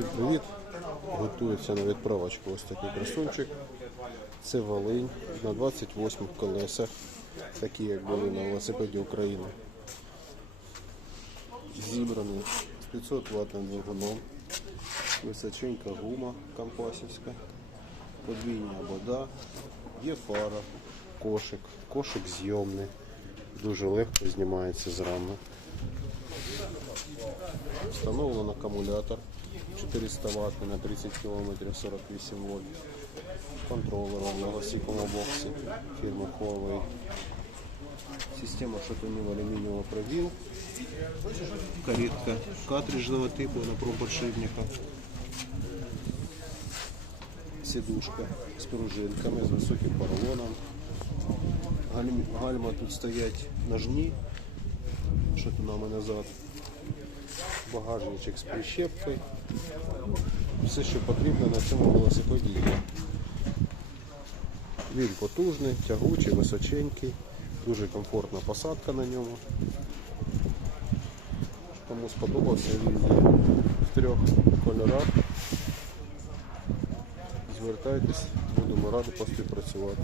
Всім привіт! Готується на відправочку ось такий красунчик. Це Волинь на 28 колесах, такі як були на велосипеді України. Зібраний з 500 ватним двигуном, височенька гума компасівська, подвійна вода, є фара, кошик, кошик зйомний, дуже легко знімається з рами. Встановлен акумулятор 400 Вт на 30 км 48 вольт. Контролер в многосікому боксі Huawei. Система шатунів алюмінієвого пробіл. Каретка картриджного типу на проборшипника. Сідушка з пружинками, з високим поролоном. Гальма тут стоять ножні, шатунами назад багажничок з прищепкою. Все, що потрібно на цьому велосипеді. Він потужний, тягучий, височенький, дуже комфортна посадка на ньому. Кому сподобався він в трьох кольорах. Звертайтесь, будемо раді поспівпрацювати.